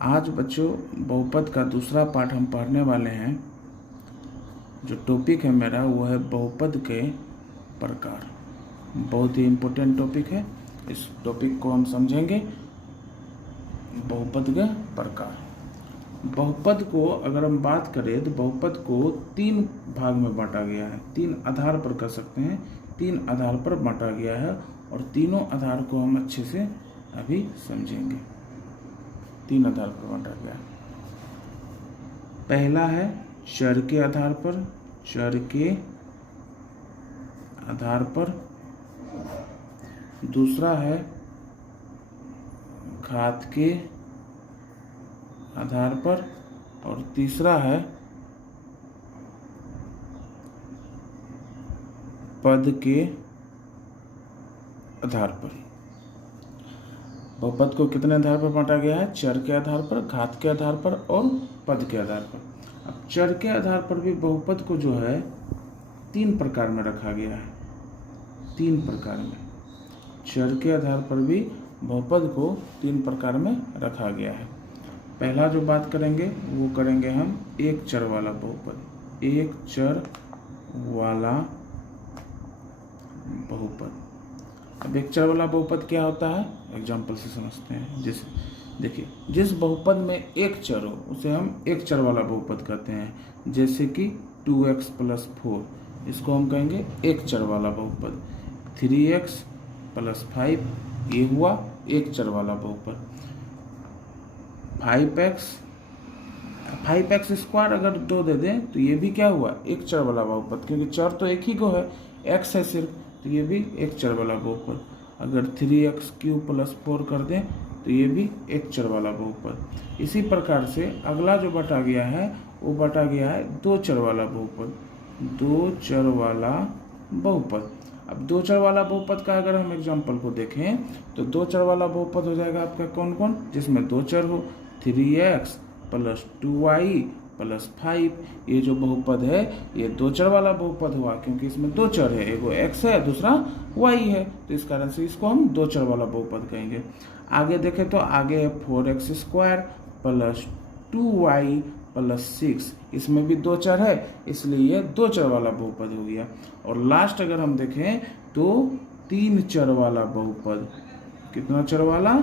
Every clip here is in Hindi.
आज बच्चों बहुपद का दूसरा पाठ हम पढ़ने वाले हैं। जो टॉपिक है मेरा वो है बहुपद के प्रकार। बहुत ही इम्पोर्टेंट टॉपिक है, इस टॉपिक को हम समझेंगे। बहुपद के प्रकार। बहुपद को अगर हम बात करें तो बहुपद को 3 भाग में बांटा गया है। 3 आधार पर कर सकते हैं, 3 आधार पर बांटा गया है और तीनों आधार को हम अच्छे से अभी समझेंगे। 3 आधार पर बांटा गया है। पहला है चर के आधार पर, चर के आधार पर। दूसरा है घात के आधार पर और तीसरा है पद के आधार पर। बहुपद को कितने आधार पर बांटा गया है? चर के आधार पर, घात के आधार पर और पद के आधार पर। अब चर के आधार पर भी बहुपद को जो है 3 प्रकार में रखा गया है। 3 प्रकार में चर के आधार पर भी बहुपद को 3 प्रकार में रखा गया है। पहला जो बात करेंगे वो करेंगे हम एक चर वाला बहुपद। एक चर वाला बहुपद। अब एक चर वाला बहुपद क्या होता है, एग्जाम्पल से समझते हैं। जैसे देखिए, जिस बहुपद में एक चर हो उसे हम एक चर वाला बहुपद कहते हैं। जैसे कि 2x + 4, इसको हम कहेंगे एक चर वाला बहुपद। 3x + 5, ये हुआ एक चर वाला बहुपद। 5x² अगर 2 दे दें तो ये भी क्या हुआ, एक चर वाला बहुपद, क्योंकि चर तो एक ही को है, x है सिर्फ, तो ये भी एक चर वाला बहुपद। अगर 3x³ + 4 कर दें तो ये भी एक चर वाला बहुपद। इसी प्रकार से अगला जो बटा गया है वो बटा गया है 2 चर वाला बहुपद। 2 चर वाला बहुपद। अब 2 चर वाला बहुपद का अगर हम एग्जाम्पल को देखें तो 2 चर वाला बहुपद हो जाएगा आपका कौन कौन, जिसमें 2 चर हो। 3x + 2y + 5, ये जो बहुपद है ये 2 चर वाला बहुपद हुआ, क्योंकि इसमें 2 चर है, एगो x है दूसरा y है, तो इस कारण से इसको हम 2 चर वाला बहुपद कहेंगे। आगे देखें तो आगे है 4x² + 2y + 6, इसमें भी 2 चर है, इसलिए ये 2 चर वाला बहुपद हो गया। और लास्ट अगर हम देखें तो 3 चर वाला बहुपद। कितना चर वाला?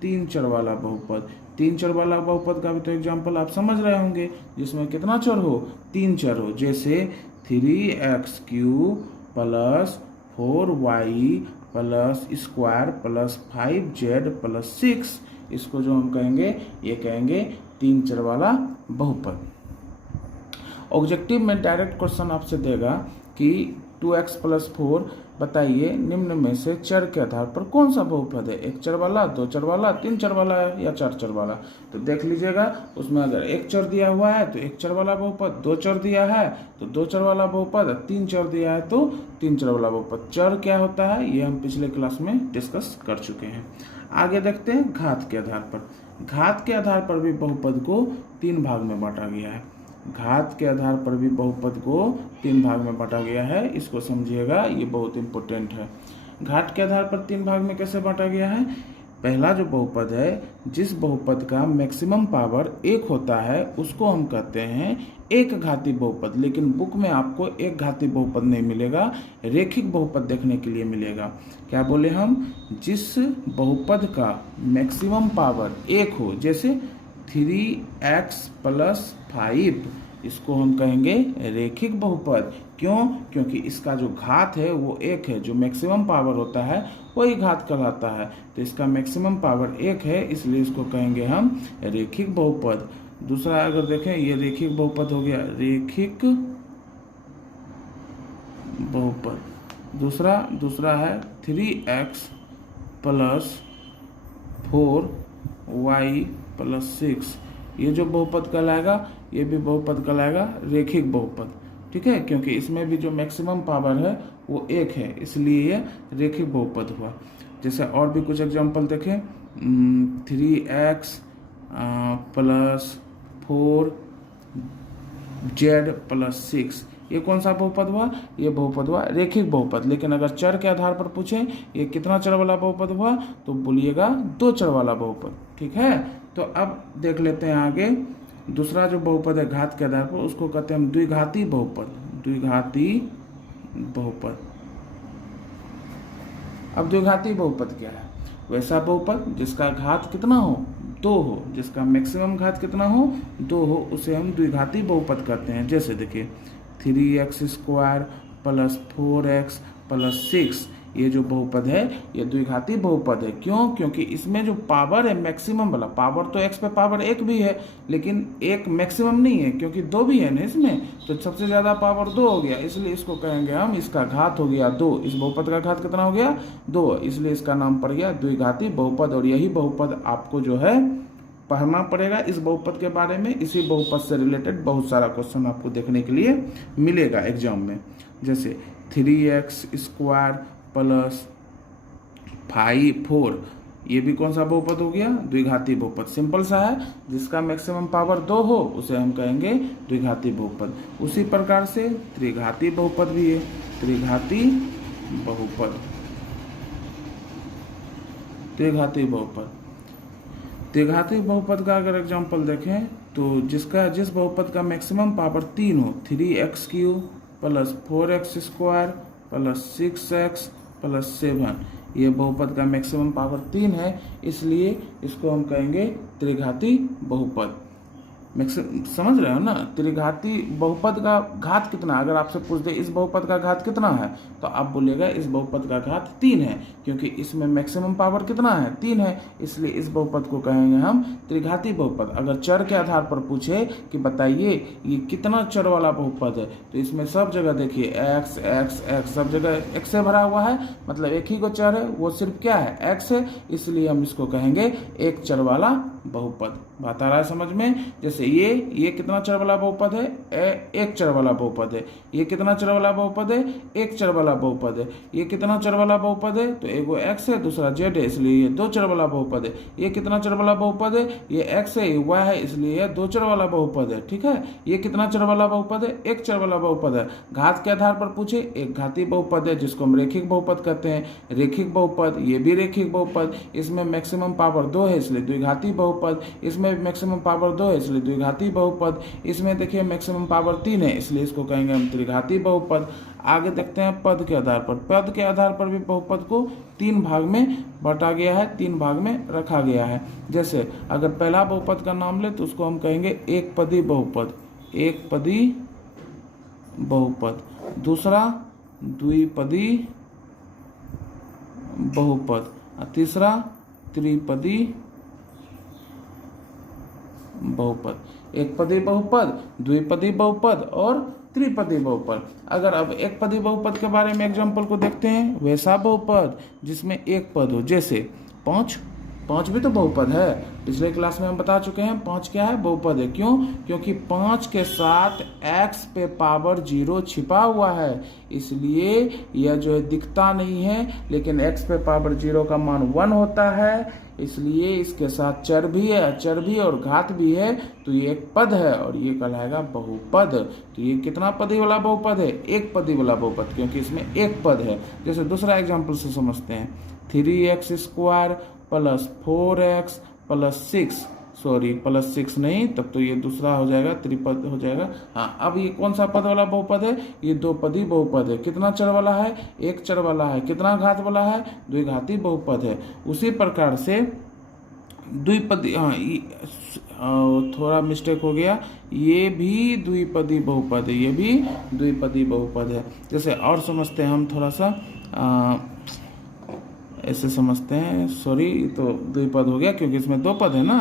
3 चर वाला बहुपद। 3 चर वाला बहुपद का भी तो एग्जाम्पल आप समझ रहे होंगे, जिसमें कितना चर हो, 3 चर हो। जैसे 3x³ + 4y + स्क्वायर + 5z + 6, इसको जो हम कहेंगे ये कहेंगे 3 चर वाला बहुपद। ऑब्जेक्टिव में डायरेक्ट क्वेश्चन आपसे देगा कि 2x + 4 बताइए निम्न में से चर के आधार पर कौन सा बहुपद है, एक चर वाला, 2 चर वाला, 3 चर वाला है या 4 चर वाला। तो देख लीजिएगा, उसमें अगर एक चर दिया हुआ है तो एक चर वाला बहुपद, 2 चर दिया है तो 2 चर वाला बहुपद, 3 चर दिया है तो 3 चर वाला बहुपद। चर क्या होता है ये हम पिछले क्लास में डिस्कस कर चुके हैं। आगे देखते हैं घात के आधार पर। घात के आधार पर भी बहुपद को 3 भाग में बांटा गया है। घात के आधार पर भी बहुपद को 3 भाग में बांटा गया है, इसको समझिएगा, ये बहुत इंपॉर्टेंट है। घात के आधार पर 3 भाग में कैसे बांटा गया है? पहला जो बहुपद है, जिस बहुपद का मैक्सिमम पावर 1 होता है उसको हम कहते हैं एक घाती बहुपद। लेकिन बुक में आपको एक घाती बहुपद नहीं मिलेगा, रेखिक बहुपद देखने के लिए मिलेगा। क्या बोले हम? जिस बहुपद का मैक्सिमम पावर 1 हो, जैसे 3x + 5, इसको हम कहेंगे रेखिक बहुपद। क्यों? क्योंकि इसका जो घात है वो 1 है, जो मैक्सिमम पावर होता है वही घात कहलाता है। तो इसका मैक्सिमम पावर 1 है, इसलिए इसको कहेंगे हम रेखिक बहुपद। दूसरा अगर देखें, ये रेखिक बहुपद हो गया, रेखिक बहुपद। दूसरा है 3x + 4y + 6, ये जो बहुपद कहलाएगा ये भी बहुपद कहलाएगा रेखिक बहुपद। ठीक है, क्योंकि इसमें भी जो मैक्सिमम पावर है वो 1 है, इसलिए ये रेखिक बहुपद हुआ। जैसे और भी कुछ एग्जांपल देखें, 3x + 4z + 6, ये कौन सा बहुपद हुआ? ये बहुपद हुआ रेखिक बहुपद। लेकिन अगर चर के आधार पर पूछें ये कितना चर वाला बहुपद हुआ, तो बोलिएगा 2 चर वाला बहुपद। ठीक है, तो अब देख लेते हैं आगे, दूसरा जो बहुपद है घात के आधार पर, उसको कहते हैं हम द्विघाती बहुपद। द्विघाती बहुपद। अब द्विघाती बहुपद क्या है? वैसा बहुपद जिसका घात कितना हो, 2 हो, जिसका मैक्सिमम घात कितना हो, 2 हो, उसे हम द्विघाती बहुपद कहते हैं। जैसे देखिए 3x² प्लस 4x प्लस 6, ये जो बहुपद है ये द्विघाती बहुपद है। क्यों? क्योंकि इसमें जो पावर है मैक्सिमम वाला, पावर तो x पे पावर 1 भी है, लेकिन एक मैक्सिमम नहीं है क्योंकि 2 भी है ना इसमें, तो सबसे ज़्यादा पावर 2 हो गया, इसलिए इसको कहेंगे हम, इसका घात हो गया 2। इस बहुपद का घात कितना हो गया? 2, इसलिए इसका नाम पड़ गया द्विघाती बहुपद। और यही बहुपद आपको जो है पढ़ना पड़ेगा इस बहुपद के बारे में। इसी बहुपद से रिलेटेड बहुत सारा क्वेश्चन आपको देखने के लिए मिलेगा एग्जाम में। जैसे 3x² प्लस 4, ये भी कौन सा बहुपद हो गया? द्विघाती बहुपद। सिंपल सा है, जिसका मैक्सिमम पावर 2 हो उसे हम कहेंगे द्विघाती बहुपद। उसी प्रकार से त्रिघाती बहुपद भी है। त्रिघाती बहुपद। त्रिघाती बहुपद। त्रिघाती बहुपद का अगर एग्जांपल देखें तो जिस बहुपद का मैक्सिमम पावर 3 हो, 3x³ plus 4x² plus 6x plus 7, ये बहुपद का मैक्सिमम पावर 3 है, इसलिए इसको हम कहेंगे त्रिघाती बहुपद। समझ रहे हो ना? त्रिघाती बहुपद का घात कितना, अगर आपसे पूछ दे इस बहुपद का घात कितना है, तो आप बोलिएगा इस बहुपद का घात 3 है, क्योंकि इसमें मैक्सिमम पावर कितना है? 3 है, इसलिए इस बहुपद को कहेंगे हम त्रिघाती बहुपद। अगर चर के आधार पर पूछे कि बताइए ये कितना चर वाला बहुपद है, तो इसमें सब जगह देखिए x x x, सब जगह x से भरा हुआ है, मतलब एक ही को चर है, वो सिर्फ क्या है? x है, इसलिए हम इसको कहेंगे एक चर वाला बहुपद। बात आ रहा है समझ में? जैसे ये कितना चर वाला बहुपद है? एक चर वाला बहुपद है। ये कितना चर वाला बहुपद है? एक चर वाला बहुपद है। ये कितना चर वाला बहुपद है? तो एगो x है, दूसरा z है, इसलिए ये 2 चर वाला बहुपद है। ये कितना चर वाला बहुपद है? ये x है, ये y है, इसलिए ये 2 चर वाला बहुपद है। ठीक है, ये कितना चर वाला बहुपद है? एक चर वाला बहुपद है। घात के आधार पर पूछे, एक घाती बहुपद है जिसको हम रेखिक बहुपद कहते हैं। रेखिक बहुपद, ये भी रेखिक बहुपद, इसमें मैक्सिमम पावर 2 है इसलिए द्विघाती बहुपद, इसमें मैक्सिमम पावर 2 है इसलिए द्विघाती बहुपद, इसमें देखिए मैक्सिमम पावर 3 है इसलिए इसको कहेंगे हम त्रिघाती बहुपद। आगे देखते हैं पद के आधार पर। पद के आधार पर भी बहुपद को 3 भाग में बांटा गया है, 3 भाग में रखा गया है। जैसे अगर पहला बहुपद का नाम ले तो उसको हम कहेंगे एक पदी बहुपद, एक पदी बहुपद। दूसरा द्विपदी बहुपद, तीसरा त्रिपदी बहुपद। एक पदी बहुपद, द्विपदी बहुपद और त्रिपदी बहुपद। अगर अब एक पदी बहुपद के बारे में एग्जांपल को देखते हैं, वैसा बहुपद जिसमें एक पद हो, जैसे 5 भी तो बहुपद है। पिछले क्लास में हम बता चुके हैं 5 क्या है? बहुपद है। क्यों? क्योंकि 5 के साथ x पे पावर 0 छिपा हुआ है, इसलिए यह जो है दिखता नहीं है, लेकिन x पे पावर 0 का मान 1 होता है, इसलिए इसके साथ चर भी है, चर भी और घात भी है, तो ये एक पद है और ये कहलाएगा बहुपद। तो ये कितना पदी वाला बहुपद है? एक पदी वाला बहुपद, क्योंकि इसमें एक पद है। जैसे दूसरा एग्जाम्पल से समझते हैं, 3x² plus 4x plus 6, sorry plus 6 नहीं, तब तो ये दूसरा हो जाएगा, त्रिपद हो जाएगा। हाँ, अब ये कौन सा पद वाला बहुपद है? ये 2 पदी बहुपद है। कितना चर वाला है? एक चर वाला है। कितना घात वाला है? द्विघाती बहुपद है। उसी प्रकार से द्विपदी, थोड़ा मिस्टेक हो गया, ये भी द्विपदी बहुपद है, ये भी द्विपदी बहुपद है। जैसे और समझते हैं हम थोड़ा सा, ऐसे समझते हैं, सॉरी तो द्विपद हो गया क्योंकि इसमें 2 पद है ना,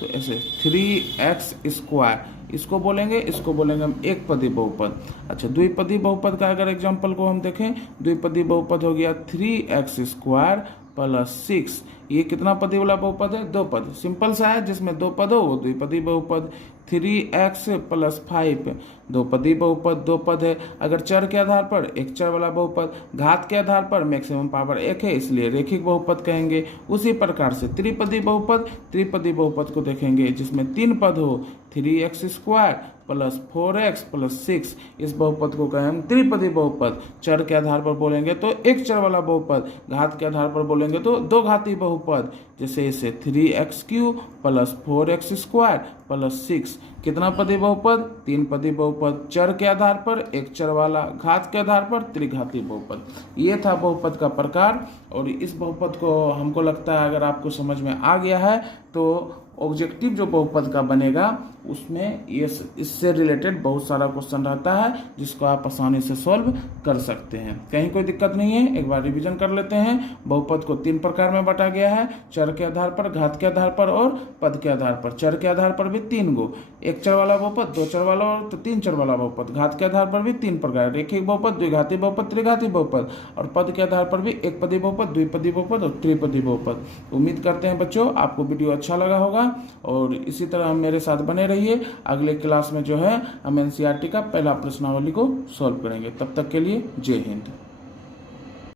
तो ऐसे 3x², इसको बोलेंगे, इसको बोलेंगे हम एक पदी बहुपद। अच्छा, द्विपदी बहुपद का अगर एग्जांपल को हम देखें, द्विपदी बहुपद हो गया 3x² प्लस 6, ये कितना पदी वाला बहुपद है? 2 पद। सिंपल सा है, जिसमें 2 पद हो वो द्विपदी बहुपद। 3x प्लस 5, 2 पदी बहुपद, 2 पद है। अगर चर के आधार पर एक चर वाला बहुपद, घात के आधार पर मैक्सिमम पावर 1 है, इसलिए रेखिक बहुपद कहेंगे। उसी प्रकार से त्रिपदी बहुपद, त्रिपदी बहुपद को देखेंगे जिसमें 3 पद हो, 3x² प्लस 4x प्लस 6। इस बहुपद को कहें हम त्रिपदी बहुपद। चर के आधार पर बोलेंगे तो एक चर वाला बहुपद, घात के आधार पर बोलेंगे तो दो घाती बहुपद। जैसे इसे 3x³ प्लस 4x² प्लस 6। कितना पदी बहुपद? तीन पदी बहुपद। चर के आधार पर एक चर वाला, घात के आधार पर त्रिघाती बहुपद। ये था बहुपद का प्रकार। और इस बहुपद को हमको लगता है अगर आपको समझ में आ गया है तो ऑब्जेक्टिव जो बहुपद का बनेगा उसमें ये इससे रिलेटेड बहुत सारा क्वेश्चन रहता है जिसको आप आसानी से सॉल्व कर सकते हैं। कहीं कोई दिक्कत नहीं है। एक बार रिवीजन कर लेते हैं। बहुपद को तीन प्रकार में बांटा गया है, चर के आधार पर, घात के आधार पर और पद के आधार पर। चर के आधार पर भी तीन गो, एक चर वाला बहुपद, दो चर वाला और तीन चर वाला बहुपद। घात के आधार पर भी तीन प्रकार, रैखिक बहुपद, द्विघाती बहुपद, त्रिघाती बहुपद। और पद के आधार पर भी एक पदी बहुपद, द्विपदी बहुपद और त्रिपदी बहुपद। उम्मीद करते हैं बच्चों आपको वीडियो अच्छा लगा होगा और इसी तरह हम मेरे साथ बने रहिए। अगले क्लास में जो है हम एनसीईआरटी का पहला प्रश्नावली को सॉल्व करेंगे। तब तक के लिए जय हिंद।